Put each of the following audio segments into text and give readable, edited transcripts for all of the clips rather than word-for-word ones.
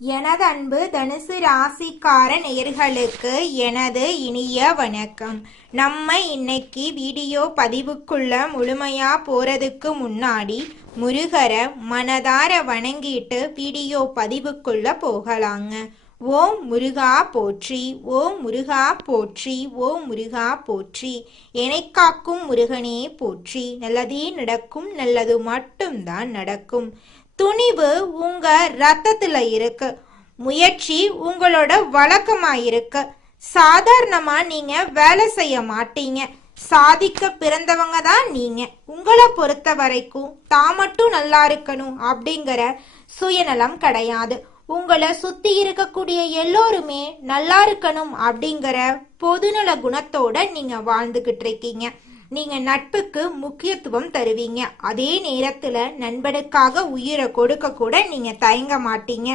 எனது அன்பு தனுசு ராசிக்கார நேயர்களுக்கு எனது இனிய வணக்கம். நம்ம இன்னைக்கு வீடியோ பதிவுக்குள்ள முழுமையா போறதுக்கு முன்னாடி முருகரை மனதார வணங்கிட்டு வீடியோ பதிவுக்குள்ள போகலாங்க. ஓம் முருகா போற்றி, ஓம் முருகா போற்றி, ஓம் முருகா போற்றி. என்னை காக்கும் முருகனே போற்றி. நல்லதே நடக்கும், நல்லது மட்டும்தான் நடக்கும். துணிவு உங்க ரத்தத்துல இருக்கு. முயற்சி உங்களோட வழக்கமா இருக்கு. சாதாரணமா நீங்க வேலை செய்ய மாட்டீங்க. சாதிக்க பிறந்தவங்க தான் நீங்க. உங்களை பொறுத்த வரைக்கும் தான் மட்டும் நல்லா இருக்கணும் அப்படிங்கிற சுயநலம் கிடையாது. உங்களை சுத்தி இருக்கக்கூடிய எல்லோருமே நல்லா இருக்கணும் அப்படிங்கிற பொதுநல குணத்தோட நீங்க வாழ்ந்துகிட்டு இருக்கீங்க. நீங்க நட்புக்கு முக்கியத்துவம் தருவீங்க. அதே நேரத்துல நண்பனுக்காக உயிரை கொடுக்க கூட நீங்க தயங்க மாட்டீங்க.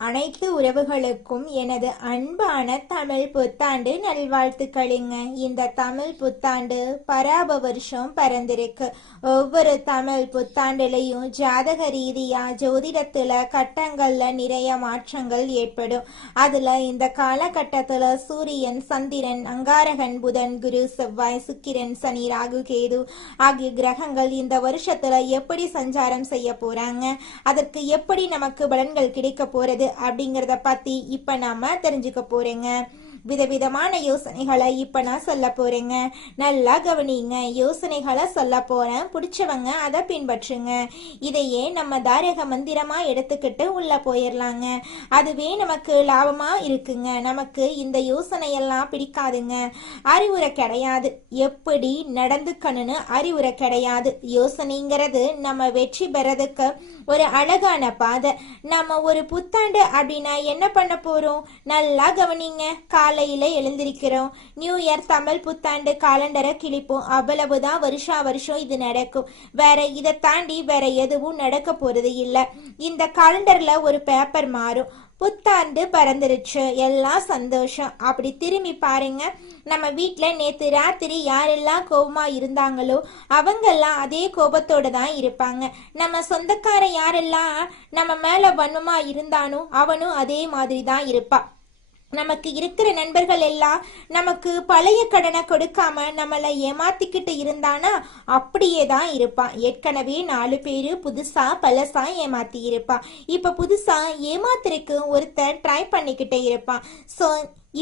அனைத்து உறவுகளுக்கும் எனது அன்பான தமிழ் புத்தாண்டு நல்வாழ்த்துக்களுங்க. இந்த தமிழ் புத்தாண்டு பராப வருஷம் பிறந்திருக்கு. ஒவ்வொரு தமிழ் புத்தாண்டுலையும் ஜாதக ரீதியா ஜோதிடத்துல கட்டங்கள்ல நிறைய மாற்றங்கள் ஏற்படும். அதுல இந்த காலகட்டத்துல சூரியன், சந்திரன், அங்காரகன், புதன், குரு, செவ்வாய், சுக்கிரன், சனி, ராகு, கேது ஆகிய கிரகங்கள் இந்த வருஷத்துல எப்படி சஞ்சாரம் செய்ய போறாங்க, அதற்கு எப்படி நமக்கு பலன்கள் கிடைக்க போறது அப்படிங்கறத பத்தி இப்ப நாம தெரிஞ்சுக்க போறேங்க. விதவிதமான யோசனைகளை இப்ப நான் சொல்ல போறேங்க. நல்லா கவனிங்க. யோசனைகளை சொல்ல போறேன், பிடிச்சவங்க அதை பின்பற்றுங்க. இதையே நம்ம தாரக மந்திரமா எடுத்துக்கிட்டு உள்ள போயிடலாங்க. அதுவே நமக்கு லாபமா இருக்குங்க. நமக்கு இந்த யோசனையெல்லாம் பிடிக்காதுங்க. அறிவுரை கிடையாது. எப்படி நடந்துக்கணும்னு அறிவுரை கிடையாது. யோசனைங்கிறது நம்ம வெற்றி பெறதுக்கு ஒரு அழகான பாதை. நம்ம ஒரு புத்தாண்டு அப்படின்னா என்ன பண்ண போறோம்? நல்லா கவனிங்க. காலையில எழுந்திருக்கிறோம். நியூ இயர் தமிழ் புத்தாண்டு காலண்டரை கிழிப்போம். அவ்வளவுதான். வருஷம் இது நடக்கும். வேற இதை தாண்டி வேற எதுவும் நடக்க போறது இல்லை. இந்த காலண்டர்ல ஒரு பேப்பர் மாறும். புத்தாண்டு பறந்துருச்சு, எல்லாம் சந்தோஷம். அப்படி திரும்பி பாருங்க. நம்ம வீட்டுல நேத்து ராத்திரி யாரெல்லாம் கோபமா இருந்தாங்களோ அவங்கெல்லாம் அதே கோபத்தோட தான் இருப்பாங்க. நம்ம சொந்தக்கார யாரெல்லாம் நம்ம மேல வன்மமா இருந்தானோ அவனும் அதே மாதிரி தான் இருப்பான். நமக்கு இருக்கிற நண்பர்கள் எல்லாம் நமக்கு பழைய கடனை கொடுக்காம நம்மளை ஏமாத்திக்கிட்டு இருந்தானா அப்படியே தான் இருப்பான். ஏற்கனவே 4 பேரு புதுசா பழசா ஏமாத்தி இருப்பான். இப்ப புதுசா ஏமாத்துறதுக்கு ஒருத்தர் ட்ரை பண்ணிக்கிட்டே இருப்பான். ஸோ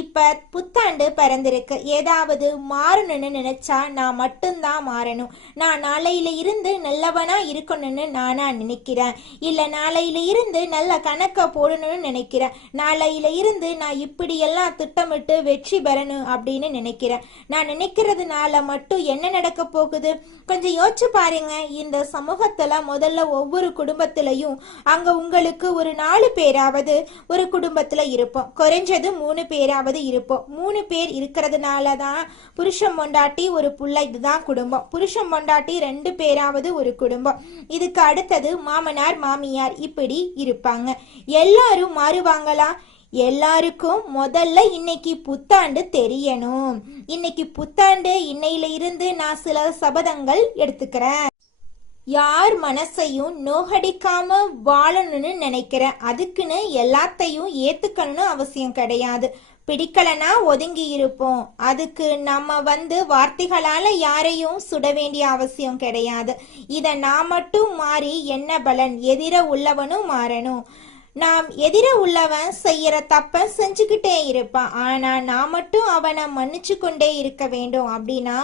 இப்ப புத்தாண்டு பிறந்திருக்கு. ஏதாவது மாறணும்னு நினைச்சா நான் மட்டும்தான் மாறணும். நான் நாளையில இருந்து நல்லவனா இருக்கணும்னு நானா நினைக்கிறேன். இல்ல நாளையில இருந்து நல்ல கணக்க போடணும்னு நினைக்கிறேன். நாளையில இருந்து நான் இப்படியெல்லாம் திட்டமிட்டு வெற்றி பெறணும் அப்படின்னு நினைக்கிறேன். நான் நினைக்கிறதுனால மட்டும் என்ன நடக்க போகுது? கொஞ்சம் யோசிச்சு பாருங்க. இந்த சமூகத்துல முதல்ல ஒவ்வொரு குடும்பத்திலையும் அங்க உங்களுக்கு ஒரு 4 பேராவது ஒரு குடும்பத்துல இருப்போம். குறைஞ்சது 3 பேராவது இருப்போம். 3 பேர் இருக்கிறதுனாலதான் புருஷன் பொண்டாட்டி ஒரு புள்ள, இதுதான் குடும்பம். புருஷன் பொண்டாட்டி 2 பேராவது ஒரு குடும்பம். இதுக்கு அடுத்தது மாமனார் மாமியார் இப்படி இருப்பாங்க. எல்லாரும் மாறுவாங்களா? எல்லாருக்கும் முதல்ல இன்னைக்கு புத்தாண்டு தெரியணும். இன்னைக்கு புத்தாண்டு. இன்னையில இருந்து நான் சில சபதங்கள் எடுத்துக்கிறேன். யார் மனசையும் நோகடிக்காம வாழணும்னு நினைக்கிறேன். அதுக்குன்னு எல்லாத்தையும் ஏத்துக்கணும்னு அவசியம் கிடையாது. பிடிக்கலனா ஒதுங்கி இருப்போம். அதுக்கு நம்ம வார்த்தைகளால யாரையும் சுட வேண்டிய அவசியம் கிடையாது. இத நான் மட்டும் மாறி என்ன பலன்? எதிர உள்ளவனும் மாறணும். நாம் எதிர உள்ளவன் செய்யற தப்ப செஞ்சுக்கிட்டே இருப்பான். ஆனா நான் மட்டும் அவனை மன்னிச்சு கொண்டே இருக்க வேண்டும். அப்படின்னா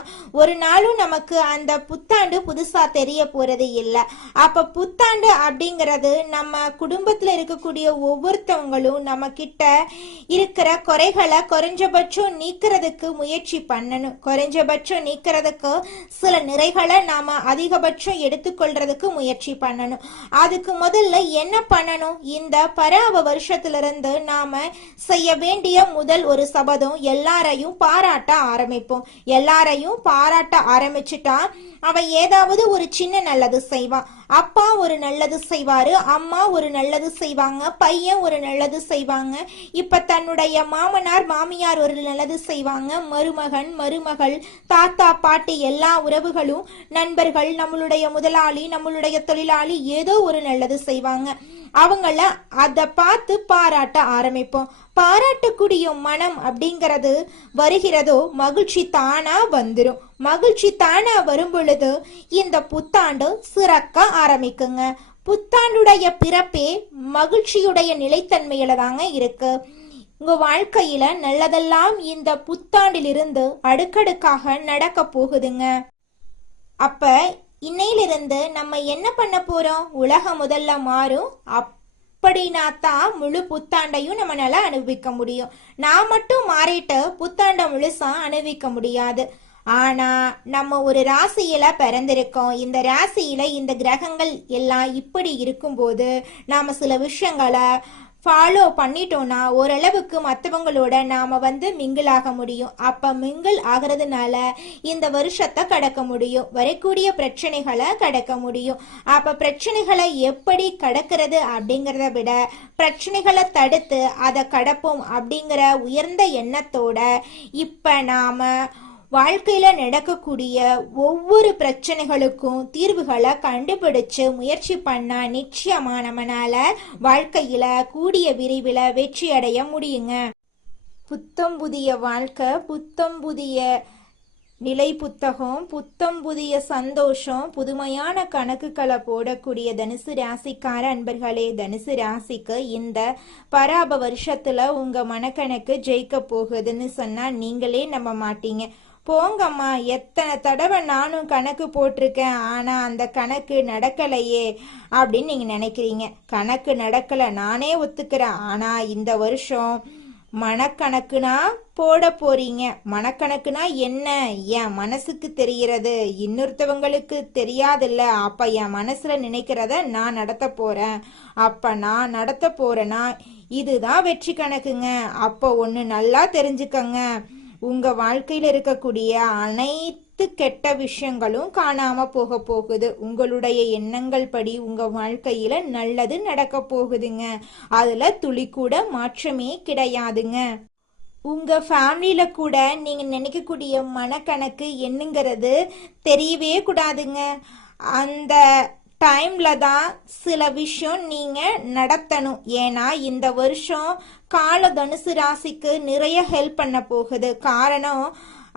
ஒரு நாளும் நமக்கு அந்த புத்தாண்டு புதுசா தெரிய போறது இல்லை. அப்ப புத்தாண்டு அப்படிங்கிறது நம்ம குடும்பத்துல இருக்கக்கூடிய ஒவ்வொருத்தவங்களும் நம்ம கிட்ட இருக்கிற குறைகளை குறைஞ்சபட்சம் நீக்கிறதுக்கு முயற்சி பண்ணணும். குறைஞ்சபட்சம் நீக்கிறதுக்கு சில நிறைகளை நாம அதிகபட்சம் எடுத்துக்கொள்றதுக்கு முயற்சி பண்ணணும். அதுக்கு முதல்ல என்ன பண்ணணும்? இந்த பராப வருஷத்திலிருந்து நாம செய்ய வேண்டிய முதல் ஒரு சபதம், எல்லாரையும் பாராட்ட ஆரம்பிப்போம். எல்லாரையும் பாராட்ட ஆரம்பிச்சுட்டா அவன் ஏதாவது ஒரு சின்ன நல்லது செய்வான். அப்பா ஒரு நல்லது செய்வாரு, அம்மா ஒரு நல்லது செய்வாங்க, பையன் ஒரு நல்லது செய்வாங்க. இப்ப தன்னுடைய மாமனார் மாமியார் ஒரு நல்லது செய்வாங்க, மருமகன் மருமகள் தாத்தா பாட்டி எல்லா உறவுகளும் நண்பர்கள் நம்மளுடைய முதலாளி நம்மளுடைய தொழிலாளி ஏதோ ஒரு நல்லது செய்வாங்க. அவங்கள அதை பார்த்து பாராட்ட ஆரம்பிப்போம். பாராட்டக்கூடிய மனம் அப்படிங்கிறது வருகிறதோ மகிழ்ச்சி தானா வந்துடும். மகிழ்ச்சி தானா வரும் பொழுது இந்த புத்தாண்டு சிறக்க ஆரம்பிக்குங்க. புத்தாண்டுடைய பிறப்பே மகிழ்ச்சியுடைய நிலைத்தன்மையில தாங்க இருக்கு. உங்க வாழ்க்கையில நல்லதெல்லாம் இந்த புத்தாண்டிலிருந்து அடுக்கடுக்காக நடக்க போகுதுங்க. அப்ப இன்னையிலிருந்து நம்ம என்ன பண்ண போறோம்? உலகம் முதல்ல மாறும். அப்படின்னா தான் முழு புத்தாண்டையும் நம்மளால அனுபவிக்க முடியும். நான் மட்டும் மாறிட்டு புத்தாண்டை முழுசா அனுபவிக்க முடியாது. ஆனா நம்ம ஒரு ராசியில பிறந்திருக்கோம். இந்த ராசியில இந்த கிரகங்கள் எல்லாம் இப்படி இருக்கும்போது நாம சில விஷயங்களை ஃபாலோ பண்ணிட்டோம்னா ஓரளவுக்கு மற்றவங்களோட நாம மிங்கிள் ஆக முடியும். அப்ப மிங்கிள் ஆகிறதுனால இந்த வருஷத்தை கடக்க முடியும், வரக்கூடிய பிரச்சனைகளை கடக்க முடியும். அப்ப பிரச்சனைகளை எப்படி கடக்கிறது அப்படிங்கிறத விட பிரச்சனைகளை தடுத்து அதை கடப்போம் அப்படிங்கிற உயர்ந்த எண்ணத்தோட இப்ப நாம வாழ்க்கையில நடக்கக்கூடிய ஒவ்வொரு பிரச்சனைகளுக்கும் தீர்வுகளை கண்டுபிடிச்சு முயற்சி பண்ணா நிச்சயமா நம்மளால வாழ்க்கையில கூடிய விரைவில் வெற்றி அடைய முடியுங்க. புத்தம் புதிய வாழ்க்கை, புத்தம் புதிய நிலை புத்தகம், புத்தம் புதிய சந்தோஷம், புதுமையான கணக்குகளை போடக்கூடிய தனுசு ராசிக்கார அன்பர்களே, தனுசு ராசிக்கு இந்த பராப வருஷத்துல உங்க மனக்கணக்கு ஜெயிக்க போகுதுன்னு சொன்னா நீங்களே நம்ப மாட்டீங்க. போங்கம்மா, எத்தனை தடவை நானும் கணக்கு போட்டிருக்கேன், ஆனா அந்த கணக்கு நடக்கலையே அப்படின்னு நீங்க நினைக்கிறீங்க. கணக்கு நடக்கல, நானே ஒத்துக்கிறேன். ஆனா இந்த வருஷம் மனக்கணக்குனா போட போறீங்க. மனக்கணக்குனா என்ன? என் மனசுக்கு தெரிகிறது, இன்னொருத்தவங்களுக்கு தெரியாதுல்ல. அப்ப என் மனசுல நினைக்கிறத நான் நடத்த போறேன். அப்ப நான் நடத்த போறேன்னா இதுதான் வெற்றி கணக்குங்க. அப்ப ஒண்ணு நல்லா தெரிஞ்சுக்கங்க, உங்க வாழ்க்கையில இருக்கக்கூடிய அனைத்து கெட்ட விஷயங்களும் காணாம போக போகுது. உங்களுடைய எண்ணங்கள் படி உங்க வாழ்க்கையில நல்லது நடக்க போகுதுங்க. அதுல துளி கூட மாற்றமே கிடையாதுங்க. உங்க ஃபேமிலியில கூட நீங்க நினைக்கக்கூடிய மனக்கணக்கு என்னங்கிறது தெரியவே கூடாதுங்க. அந்த டைம்ல தான் சில விஷயம் நீங்க நடத்தணும். ஏன்னா இந்த வருஷம் கால தனுசு ராசிக்கு நிறைய ஹெல்ப் பண்ண போகுது. காரணம்,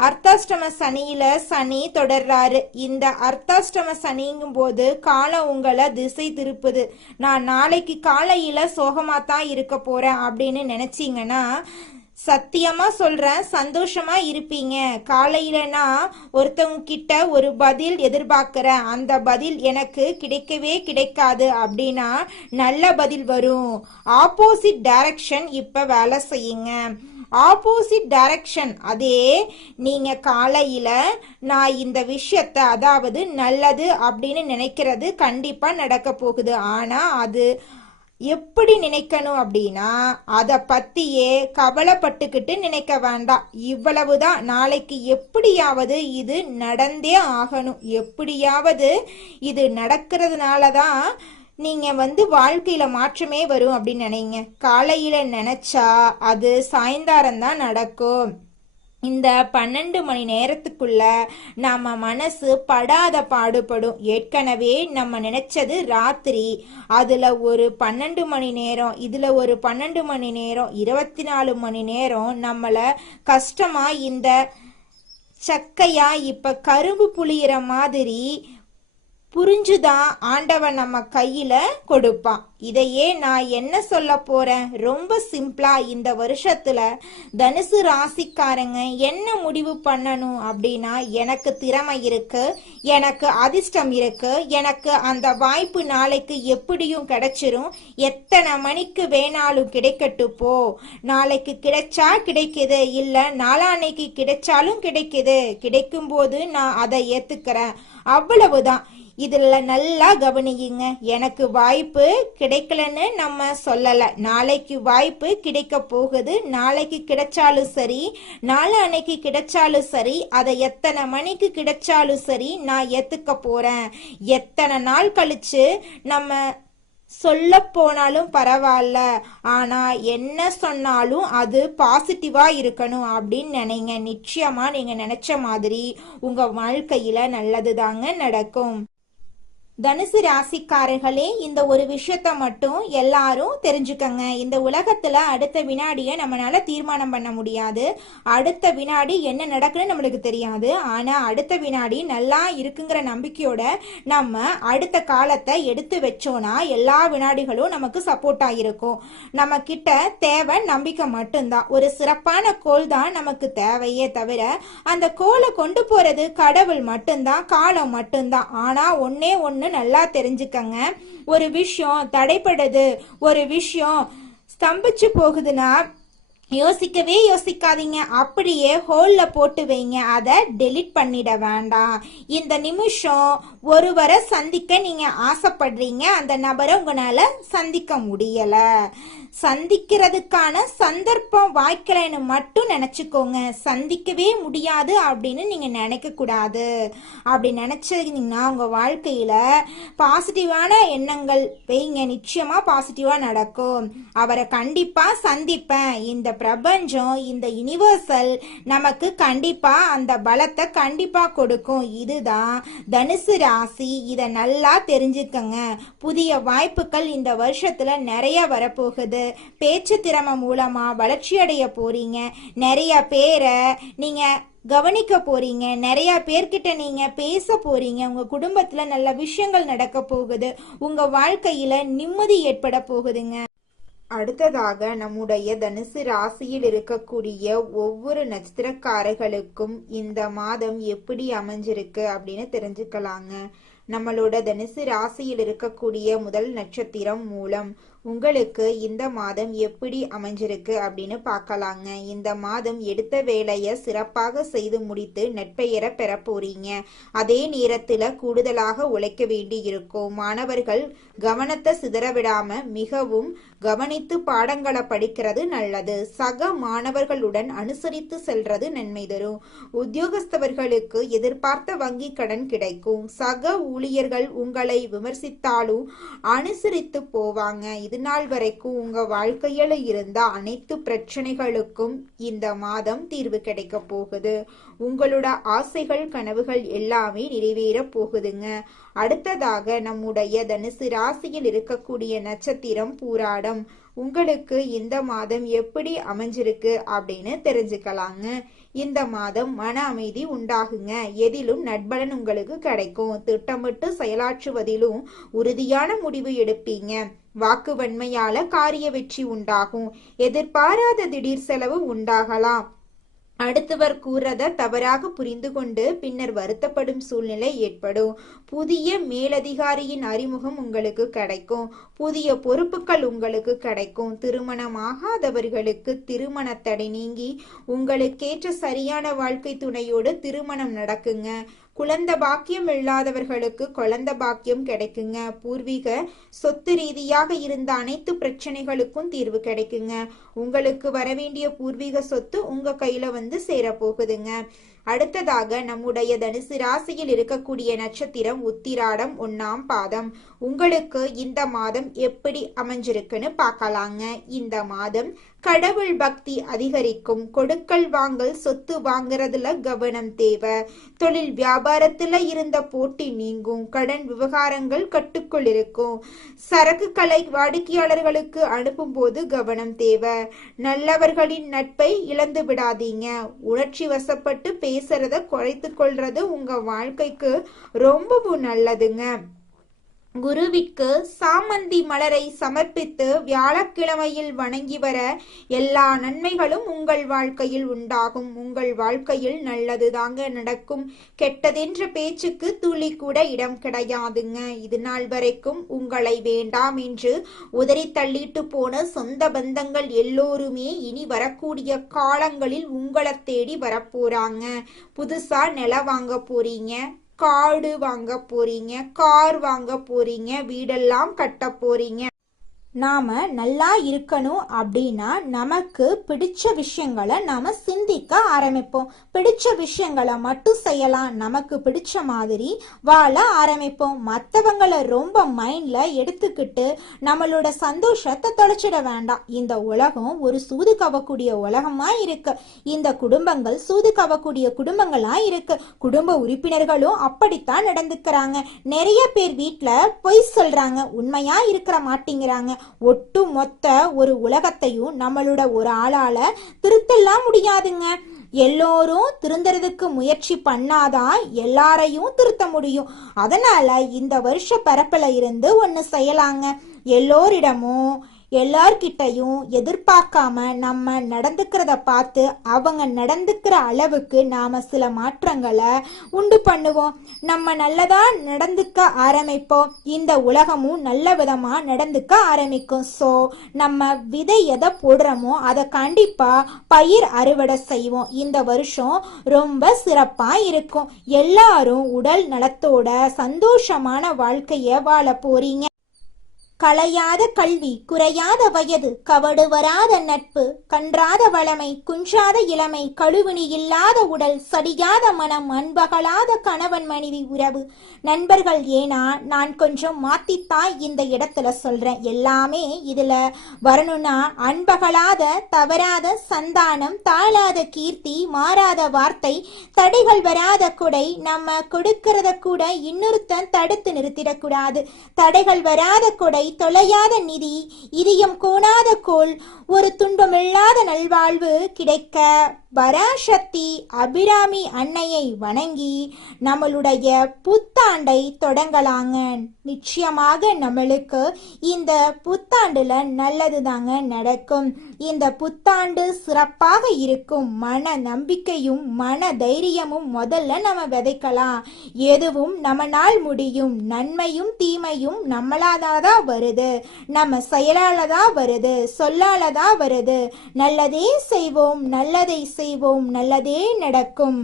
அர்த்தாஷ்டம சனியில சனி தொடர்றாரு. இந்த அர்த்தாஷ்டம சனிங்கும் போது காலம் உங்களை திசை திருப்புது. நான் நாளைக்கு காலையில சோகமா தான் இருக்க போறேன் அப்படின்னு நினைச்சீங்கன்னா சத்தியமா சொல்றேன், சந்தோஷமா இருப்பீங்க. காலையில நான் ஒருத்தவங்க கிட்ட ஒரு பதில் எதிர்பார்க்கிறேன், அந்த பதில் எனக்கு கிடைக்கவே கிடைக்காது அப்படின்னா நல்ல பதில் வரும். ஆப்போசிட் டைரக்ஷன் இப்ப வேலை செய்யுங்க. ஆப்போசிட் டைரக்ஷன், அதே நீங்க காலையில நான் இந்த விஷயத்த, அதாவது நல்லது அப்படின்னு நினைக்கிறது கண்டிப்பா நடக்க போகுது. ஆனா அது எப்படி நினைக்கணும் அப்படின்னா அதை பத்தியே கவலைப்பட்டுக்கிட்டு நினைக்க வேண்டாம். இவ்வளவுதான். நாளைக்கு எப்படியாவது இது நடந்தே ஆகணும், எப்படியாவது இது நடக்கிறதுனாலதான் நீங்க வாழ்க்கையில மாற்றமே வரும் அப்படின்னு நினைங்க. காலையில நினைச்சா அது சாயந்தாரம் தான் நடக்கும். இந்த 12 மணி நேரத்துக்குள்ள நம்ம மனசு படாத பாடுபடும். ஏற்கனவே நம்ம நினைச்சது ராத்திரி, அதுல ஒரு 12 மணி நேரம், இதுல ஒரு 12 மணி நேரம், 24 மணி நேரம் நம்மள கஷ்டமா இந்த சக்கையா இப்ப கரும்பு புளியிற மாதிரி புரிஞ்சுதான் ஆண்டவன் நம்ம கையில கொடுப்பான். இதையே நான் என்ன சொல்ல போறேன், ரொம்ப சிம்பிளா இந்த வருஷத்துல தனுசு ராசிக்காரங்க என்ன முடிவு பண்ணணும் அப்படின்னா, எனக்கு திறமை இருக்கு, எனக்கு அதிர்ஷ்டம் இருக்கு, எனக்கு அந்த வாய்ப்பு நாளைக்கு எப்படியும் கிடைச்சிரும், எத்தனை மணிக்கு வேணாலும் கிடைக்கட்டு போ, நாளைக்கு கிடைச்சா கிடைக்குது, இல்ல நாளான்னைக்கு கிடைச்சாலும் கிடைக்குது, கிடைக்கும் போது நான் அதை ஏத்துக்கிறேன், அவ்வளவுதான். இதுல நல்லா கவனியுங்க. எனக்கு வாய்ப்பு கிடைக்கலன்னு நம்ம சொல்லல. நாளைக்கு வாய்ப்பு கிடைக்க போகுது. நாளைக்கு கிடைச்சாலும் சரி, நாளான்னைக்கு கிடைச்சாலும் சரி, அதை எத்தனை மணிக்கு கிடைச்சாலும் சரி நான் ஏத்துக்க போறேன். எத்தனை நாள் கழிச்சு நம்ம சொல்ல போனாலும் பரவாயில்ல, ஆனா என்ன சொன்னாலும் அது பாசிட்டிவா இருக்கணும் அப்படின்னு நினைங்க. நிச்சயமா நீங்க நினைச்ச மாதிரி உங்க வாழ்க்கையில நல்லது தாங்க நடக்கும். தனுசு ராசிக்காரர்களே, இந்த ஒரு விஷயத்த மட்டும் எல்லாரும் தெரிஞ்சுக்கங்க. இந்த உலகத்துல அடுத்த வினாடிய நம்மளால தீர்மானம் பண்ண முடியாது. அடுத்த வினாடி என்ன நடக்குன்னு நம்மளுக்கு தெரியாது. ஆனா அடுத்த வினாடி நல்லா இருக்குங்கிற நம்பிக்கையோட நம்ம அடுத்த காலத்தை எடுத்து வச்சோம்னா எல்லா வினாடிகளும் நமக்கு சப்போர்ட்டா இருக்கும். நம்ம கிட்ட தேவை நம்பிக்கை மட்டும்தான். ஒரு சிறப்பான கோல் தான் நமக்கு தேவையே தவிர அந்த கோலை கொண்டு போறது கடவுள் மட்டும்தான், காலம் மட்டும்தான். ஆனா ஒன்னே ஒண்ணு நல்லா தெரிஞ்சுக்கங்க. ஒரு விஷயம் தடைப்படுது, ஒரு விஷயம் ஸ்தம்பிச்சு போகுதுன்னா யோசிக்கவே யோசிக்காதீங்க. அப்படியே ஹோல்ல போட்டு வைங்க. அதை டெலிட் பண்ணிட வேண்டாம். இந்த நிமிஷம் ஒருவரை சந்திக்க நீங்க ஆசைப்படுறீங்க, அந்த நபரை உங்களால சந்திக்க முடியல. சந்திக்கிறதுக்கான சந்தர்ப்பம் வாய்க்கலைன்னு மட்டும் நினைச்சுக்கோங்க. சந்திக்கவே முடியாது அப்படின்னு நீங்க நினைக்க கூடாது. அப்படி நினைச்சீங்கன்னா உங்க வாழ்க்கையில பாசிட்டிவான எண்ணங்கள் வைங்க. நிச்சயமா பாசிட்டிவா நடக்கும். அவரை கண்டிப்பா சந்திப்பேன். இந்த பிரபஞ்சம், இந்த யுனிவர்சல் நமக்கு கண்டிப்பா அந்த பலத்தை கண்டிப்பா கொடுக்கும். இதுதான் தனுசு ராசி. இதை நல்லா தெரிஞ்சுக்கங்க. புதிய வாய்ப்புகள் இந்த வருஷத்துல நிறைய வரப்போகுது. பேச்சு திறமை மூலமா வளர்ச்சி அடைய போறீங்க. நிறைய பேரை நீங்க கவனிக்க போறீங்க. நிறைய பேர்கிட்ட நீங்க பேச போறீங்க. உங்க குடும்பத்துல நல்ல விஷயங்கள் நடக்க போகுது. உங்க வாழ்க்கையில நிம்மதி ஏற்பட போகுதுங்க. அடுத்ததாக நம்முடைய தனுசு ராசியில் இருக்கக்கூடிய ஒவ்வொரு நட்சத்திரக்காரர்களுக்கும் இந்த மாதம் எப்படி அமைஞ்சிருக்கு அப்படின்னு தெரிஞ்சுக்கலாங்க. நம்மளோட தனுசு ராசியில் இருக்கக்கூடிய முதல் நட்சத்திரம் மூலம் உங்களுக்கு இந்த மாதம் எப்படி அமைஞ்சிருக்கு அப்படின்னு பார்க்கலாங்க. இந்த மாதம் எடுத்த வேலையை சிறப்பாக செய்து முடித்து நட்பெயரை பெற போறீங்க. அதே நேரத்துல கூடுதலாக உழைக்க வேண்டி இருக்கும். மாணவர்கள் கவனத்தை சிதறவிடாம மிகவும் கவனித்து பாடங்களை படிக்கிறது நல்லது. சக மாணவர்களுடன் அனுசரித்து செல்றது நன்மை தரும். உத்தியோகஸ்தவர்களுக்கு எதிர்பார்த்த வங்கி கடன் கிடைக்கும். சக ஊழியர்கள் உங்களை விமர்சித்தாலும் அனுசரித்து போவாங்க. இது நாள் வரைக்கும் உங்க வாழ்க்கையில இருந்த அனைத்து பிரச்சனைகளுக்கும் இந்த மாதம் தீர்வு கிடைக்க போகுது. உங்களோட ஆசைகள் கனவுகள் எல்லாமே நிறைவேற போகுதுங்க. அடுத்ததாக நம்முடைய தனுசு ராசியில் இருக்கக்கூடிய நட்சத்திரம் பூராடம். உங்களுக்கு இந்த மாதம் எப்படி அமைஞ்சிருக்கு அப்படின்னு தெரிஞ்சுக்கலாங்க. இந்த மாதம் மன அமைதி உண்டாகுங்க. எதிலும் நட்பலன் உங்களுக்கு கிடைக்கும். திட்டமிட்டு செயலாற்றுவதிலும் உறுதியான முடிவு எடுப்பீங்க. வாக்கு வன்மையால காரிய வெற்றி உண்டாகும். எதிர்பாராத திடீர் செலவு உண்டாகலாம். அடுத்தவர் கூறத தவறாக புரிந்து கொண்டு பின்னர் வருத்தப்படும் சூழ்நிலை ஏற்படும். புதிய மேலதிகாரியின் அறிமுகம் உங்களுக்கு கிடைக்கும். புதிய பொறுப்புகள் உங்களுக்கு கிடைக்கும். திருமணமாகாதவர்களுக்கு திருமண தடை நீங்கி உங்களுக்கேற்ற சரியான வாழ்க்கை துணையோடு திருமணம் நடக்குங்க. குழந்தை பாக்கியம் இல்லாதவர்களுக்கு குழந்தை பாக்கியம் கிடைக்குங்க. பூர்வீக சொத்து ரீதியாக இருந்த அனைத்து பிரச்சனைகளுக்கும் தீர்வு கிடைக்குங்க. உங்களுக்கு வரவேண்டிய பூர்வீக சொத்து உங்க கையில வந்து சேர போகுதுங்க. அடுத்ததாக நம்முடைய தனுசு ராசியில் இருக்கக்கூடிய நட்சத்திரம் உத்திராடம் 1ஆம் பாதம். உங்களுக்கு இந்த மாதம் எப்படி அமைஞ்சிருக்குன்னு பார்க்கலாங்க. இந்த மாதம் கடவுள் பக்தி அதிகரிக்கும். கொடுக்கல் வாங்கல் சொத்து வாங்குறதுல கவனம் தேவை. தொழில் வியாபாரத்துல இருந்த போட்டி நீங்கும். கடன் விவகாரங்கள் கட்டுக்குள் இருக்கும். சரக்குகளை வாடிக்கையாளர்களுக்கு அனுப்பும் போது கவனம் தேவை. நல்லவர்களின் நட்பை இழந்து விடாதீங்க. உணர்ச்சி வசப்பட்டு பேசுறத குறைத்து கொள்றது உங்க வாழ்க்கைக்கு ரொம்பவும் நல்லதுங்க. குருவிற்கு சாமந்தி மலரை சமர்ப்பித்து வியாழக்கிழமையில் வணங்கி வர எல்லா நன்மைகளும் உங்கள் வாழ்க்கையில் உண்டாகும். உங்கள் வாழ்க்கையில் நல்லது தாங்க நடக்கும். கெட்டதென்ற பேச்சுக்கு துளி கூட இடம் கிடையாதுங்க. இது நாள் வரைக்கும் உங்களை வேண்டாம் என்று உதறி தள்ளிட்டு போன சொந்த பந்தங்கள் எல்லோருமே இனி வரக்கூடிய காலங்களில் உங்களை தேடி வரப்போறாங்க. புதுசா நிலம் வாங்க போறீங்க. காடு வாங்க போறீங்க, கார் வாங்க போறீங்க, வீடெல்லாம் கட்ட போறீங்க. நாம நல்லா இருக்கணும் அப்படின்னா நமக்கு பிடிச்ச விஷயங்களை நாம சிந்திக்க ஆரம்பிப்போம். பிடிச்ச விஷயங்களை மட்டும் செய்யலாம், நமக்கு பிடிச்ச மாதிரி வாழ ஆரம்பிப்போம். மற்றவங்களை ரொம்ப மைண்ட்ல எடுத்துக்கிட்டு நம்மளோட சந்தோஷத்தை தொலைச்சிட வேண்டாம். இந்த உலகம் ஒரு சூது கவக்கூடிய உலகமா இருக்கு. இந்த குடும்பங்கள் சூது கவக்கூடிய குடும்பங்களா இருக்கு. குடும்ப உறுப்பினர்களும் அப்படித்தான் நடந்துக்கிறாங்க. நிறைய பேர் வீட்டுல பொய் சொல்றாங்க, உண்மையா இருக்கிற மாட்டேங்கிறாங்க. ஒட்டு மொத்த ஒரு உலகத்தையும் நம்மளோட ஒரு ஆளால திருத்தலாம் முடியாதுங்க. எல்லோரும் திருந்துறதுக்கு முயற்சி பண்ணாதான் எல்லாரையும் திருத்த முடியும். அதனால இந்த வருஷ பரப்பில இருந்து ஒன்னு செய்யலாங்க. எல்லோரிடமும் எல்லார்கிட்டையும் எதிர்பார்க்காம நம்ம நடந்துக்கிறத பார்த்து அவங்க நடந்துக்கிற அளவுக்கு நாம சில மாற்றங்களை உண்டு பண்ணுவோம். நம்ம நல்லதா நடந்துக்க ஆரம்பிப்போம், இந்த உலகமும் நல்ல விதமா நடந்துக்க ஆரம்பிக்கும். ஸோ நம்ம விதை எதை போடுறோமோ அதை கண்டிப்பா பயிர் அறுவடை செய்வோம். இந்த வருஷம் ரொம்ப சிறப்பா இருக்கும். எல்லாரும் உடல் நலத்தோட சந்தோஷமான வாழ்க்கைய வாழ போறீங்க. களையாத கல்வி, குறையாத வயது, கவடு வராத நட்பு, கன்றாத வளமை, குன்றாத இளமை, கழுவினி இல்லாத உடல், சடியாத மனம், அன்பகலாத கணவன் மனைவி உறவு, நண்பர்கள். ஏன்னா நான் கொஞ்சம் மாத்தித்தான் இந்த இடத்துல சொல்றேன். எல்லாமே இதுல வரணும்னா அன்பகலாத, தவறாத சந்தானம், தாழாத கீர்த்தி, மாறாத வார்த்தை, தடைகள் வராத கொடை, நம்ம கொடுக்கறத கூட இன்னொருத்தன் தடுத்து நிறுத்திடக்கூடாது. தடைகள் வராத கொடை, தொலையாத நிதி, இதயம் கோணாத கோல், ஒரு துன்பமில்லாத நல்வாழ்வு கிடைக்க பராசக்தி அபிராமி அன்னையை வணங்கி நம்மளுடைய புத்தாண்டை தொடங்கலாங்க. நிச்சயமாக நம்மளுக்கு இந்த புத்தாண்டுல நல்லது தாங்க நடக்கும். இந்த புத்தாண்டு சிறப்பாக இருக்கும். மன நம்பிக்கையும் மன தைரியமும் முதல்ல நம்ம விதைக்கலாம். எதுவும் நம்மளால் முடியும். நன்மையும் தீமையும் நம்மளாதான் வருது, நம்ம செயலாலதான் வருது, சொல்லாலதான் வருது. நல்லதே செய்வோம், நல்லதை செய்வோம், நல்லதே நடக்கும்.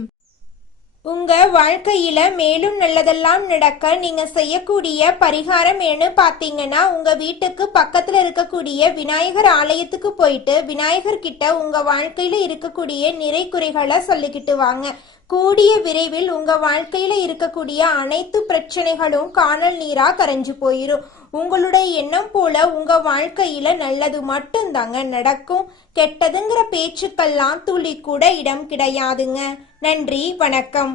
உங்க வாழ்க்கையில மேலும் நல்லதெல்லாம் நடக்க நீங்க செய்யக்கூடிய பரிகாரம் என்ன பாத்தீங்கன்னா, உங்க வீட்டுக்கு பக்கத்துல இருக்கக்கூடிய விநாயகர் ஆலயத்துக்கு போயிட்டு விநாயகர் கிட்ட உங்க வாழ்க்கையில இருக்கக்கூடிய நிறை குறைகளை சொல்லிக்கிட்டு வாங்க. கூடிய விரைவில் உங்க வாழ்க்கையில இருக்கக்கூடிய அனைத்து பிரச்சனைகளும் காணல் நீரா கரைஞ்சு போயிரும். உங்களுடைய எண்ணம் போல உங்க வாழ்க்கையில நல்லது மட்டும்தாங்க நடக்கும். கெட்டதுங்கிற பேச்சுக்கெல்லாம் துளி கூட இடம் கிடையாதுங்க. நன்றி, வணக்கம்.